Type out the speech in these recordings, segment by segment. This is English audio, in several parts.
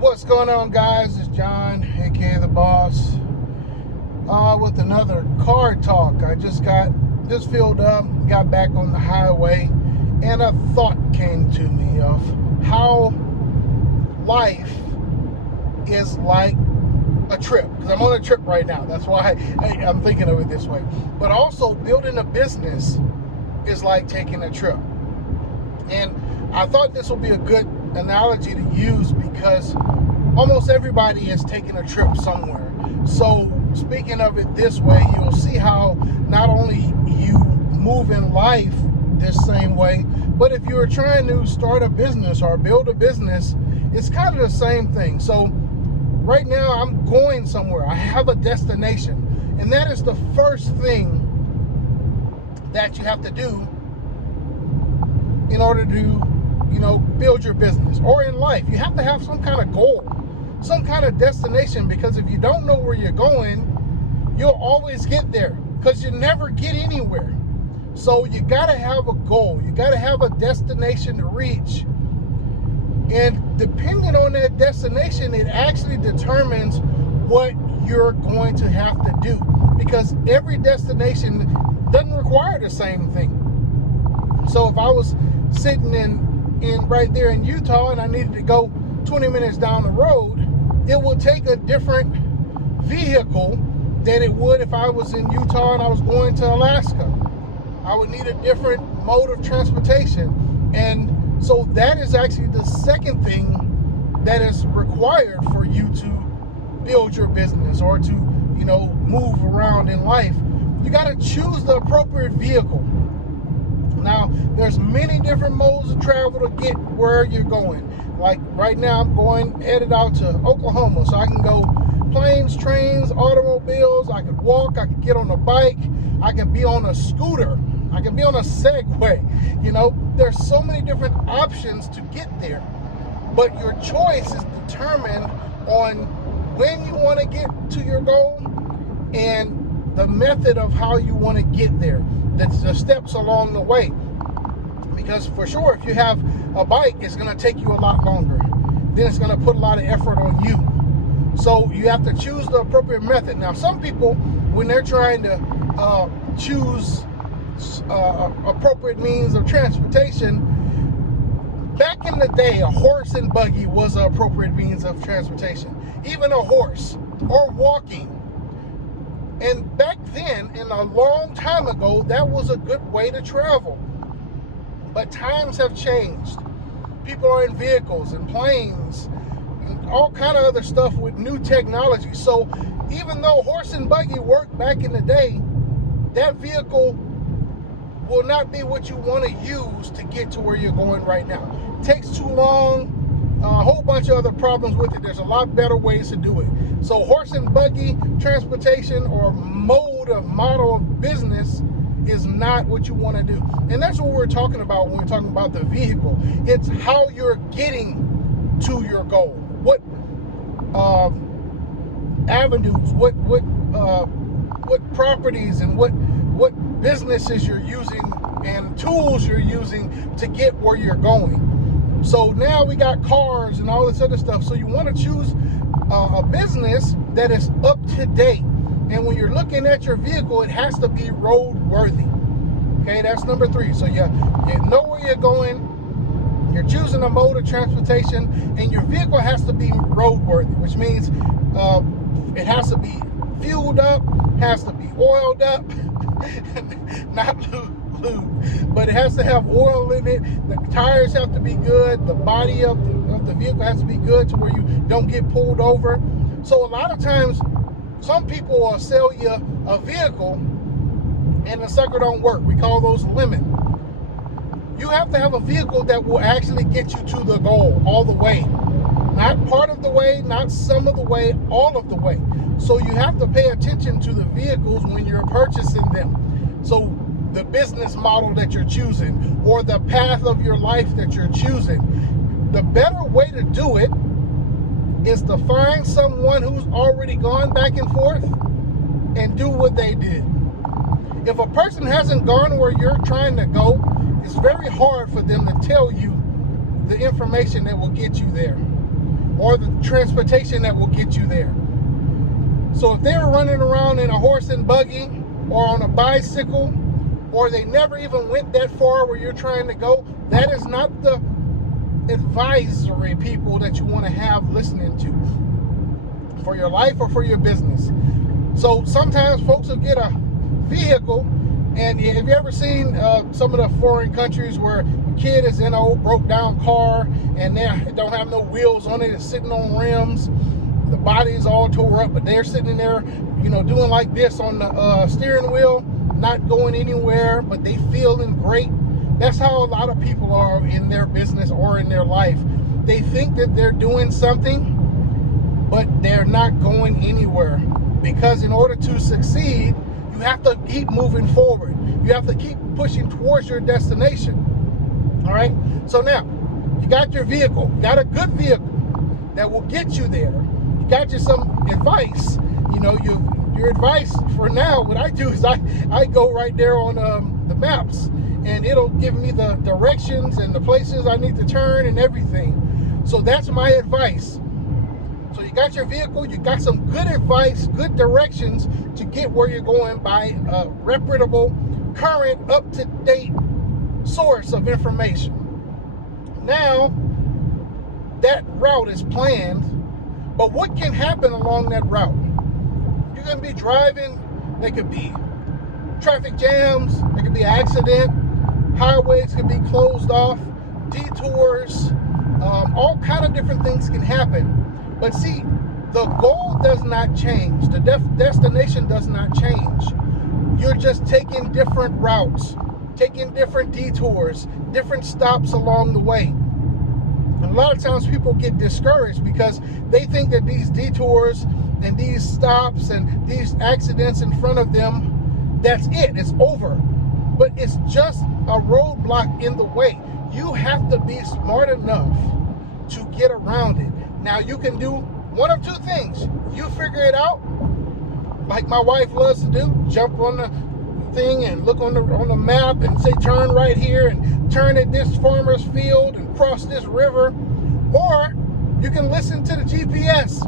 What's going on, guys? It's John, aka the Boss, with another car talk. I just filled up, got back on the highway, and a thought came to me of how life is like a trip. Because I'm on a trip right now. That's why I'm thinking of it this way. But also, building a business is like taking a trip. And I thought this would be a good analogy to use because almost everybody is taking a trip somewhere. So speaking of it this way, you'll see how not only you move in life this same way, but if you're trying to start a business or build a business, it's kind of the same thing. So right now I'm going somewhere. I have a destination, and that is the first thing that you have to do in order to, build your business. Or in life, you have to have some kind of goal, some kind of destination, because if you don't know where you're going, you'll always get there because you never get anywhere. So you got to have a goal. You got to have a destination to reach. And depending on that destination, it actually determines what you're going to have to do, because every destination doesn't require the same thing. So if I was sitting in right there in Utah and I needed to go 20 minutes down the road, it would take a different vehicle than it would if I was in Utah and I was going to Alaska. I would need a different mode of transportation. And so that is actually the second thing that is required for you to build your business or to, move around in life. You got to choose the appropriate vehicle. Now, there's many different modes of travel to get where you're going. Like right now, I'm headed out to Oklahoma, so I can go planes, trains, automobiles. I could walk, I could get on a bike, I could be on a scooter, I can be on a Segway. There's so many different options to get there. But your choice is determined on when you want to get to your goal and the method of how you want to get there. That's the steps along the way. Because for sure, if you have a bike, it's going to take you a lot longer. Then it's going to put a lot of effort on you. So you have to choose the appropriate method. Now, some people, when they're trying to choose appropriate means of transportation, back in the day, a horse and buggy was an appropriate means of transportation. Even a horse or walking. And back then, in a long time ago, that was a good way to travel. But times have changed. People are in vehicles and planes and all kind of other stuff with new technology. So even though horse and buggy worked back in the day, that vehicle will not be what you want to use to get to where you're going right now. It takes too long. A whole bunch of other problems with it. There's a lot better ways to do it. So horse and buggy transportation or model of business is not what you want to do. And that's what we're talking about when we're talking about the vehicle. It's how you're getting to your goal. What avenues, what properties and what businesses you're using and tools you're using to get where you're going. So now we got cars and all this other stuff. So you want to choose a business that is up to date. And when you're looking at your vehicle, it has to be roadworthy. Okay, that's number 3. So you know where you're going. You're choosing a mode of transportation, and your vehicle has to be roadworthy, which means it has to be fueled up, has to be oiled up, not lube, but it has to have oil in it. The tires have to be good. The body of the vehicle has to be good to where you don't get pulled over. So a lot of times, some people will sell you a vehicle and the sucker don't work. We call those lemon. You have to have a vehicle that will actually get you to the goal all the way. Not part of the way, not some of the way, all of the way. So you have to pay attention to the vehicles when you're purchasing them. So the business model that you're choosing or the path of your life that you're choosing, the better way to do it is to find someone who's already gone back and forth and do what they did. If a person hasn't gone where you're trying to go, it's very hard for them to tell you the information that will get you there. or the transportation that will get you there. So if they're running around in a horse and buggy or on a bicycle, or they never even went that far where you're trying to go, that is not the advisory people that you want to have listening to for your life or for your business. So sometimes folks will get a vehicle, and have you ever seen some of the foreign countries where a kid is in an old broke down car and they don't have no wheels on it, it's sitting on rims, the body is all tore up, but they're sitting there, you know, doing like this on the steering wheel, not going anywhere, but they feeling great. That's how a lot of people are in their business or in their life. They think that they're doing something, but they're not going anywhere, because in order to succeed, you have to keep moving forward. You have to keep pushing towards your destination. All right. So now you got your vehicle, you got a good vehicle that will get you there. You got you some advice. You know, your advice for now, what I do is I go right there on the maps, and it'll give me the directions and the places I need to turn and everything. So that's my advice. So you got your vehicle, you got some good advice, good directions to get where you're going by a reputable, current, up-to-date source of information. Now, that route is planned, but what can happen along that route? You're going to be driving, there could be traffic jams, there could be an accident, highways could be closed off, detours, all kind of different things can happen. But see, the goal does not change. The destination does not change. You're just taking different routes, taking different detours, different stops along the way. And a lot of times people get discouraged because they think that these detours and these stops and these accidents in front of them, that's it, it's over. But it's just a roadblock in the way. You have to be smart enough to get around it. Now, you can do one of two things. You figure it out, like my wife loves to do, jump on the thing and look on the map and say turn right here and turn at this farmer's field and cross this river. Or you can listen to the GPS,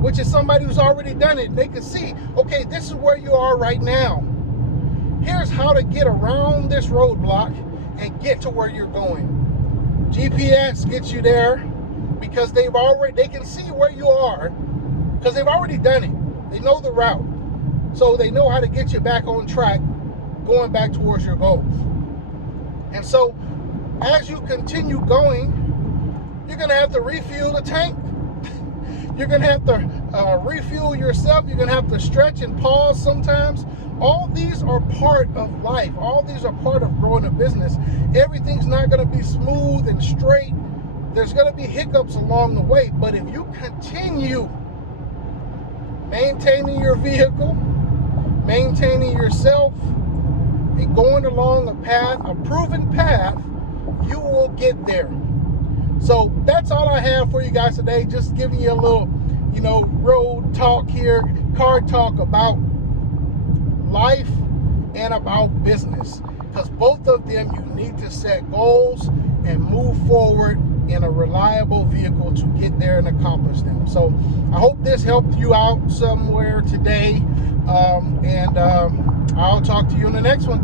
which is somebody who's already done it. They can see, okay, this is where you are right now. Here's how to get around this roadblock and get to where you're going. GPS gets you there because they can see where you are, because they've already done it. They know the route. So they know how to get you back on track, going back towards your goal. And so as you continue going, you're going to have to refuel the tank. You're going to have to refuel yourself. You're going to have to stretch and pause sometimes. All these are part of life. All these are part of growing a business. Everything's not going to be smooth and straight. There's going to be hiccups along the way. But if you continue maintaining your vehicle, maintaining yourself, and going along a path, a proven path, you will get there. So that's all I have for you guys today. Just giving you a little, road talk here, car talk about life and about business. Because both of them, you need to set goals and move forward in a reliable vehicle to get there and accomplish them. So I hope this helped you out somewhere today. And I'll talk to you in the next one.